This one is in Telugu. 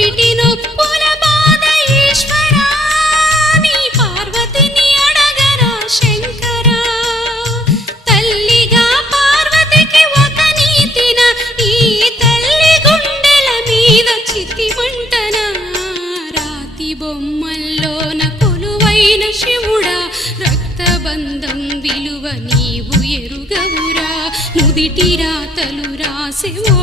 పురిటి నొప్పుల బాధ ఈశ్వరా నీ పార్వతిని అడగరా శంకరా తల్లిగా పార్వతికి ఒక నీతిన ఈ తల్లి గుండెల మీద చితి మంటనా రాతి బొమ్మల్లోన కొలువైన శివుడా రక్తబంధం విలువ నీవు ఎరుగవురా ముదిటి రాతలు రాసెవో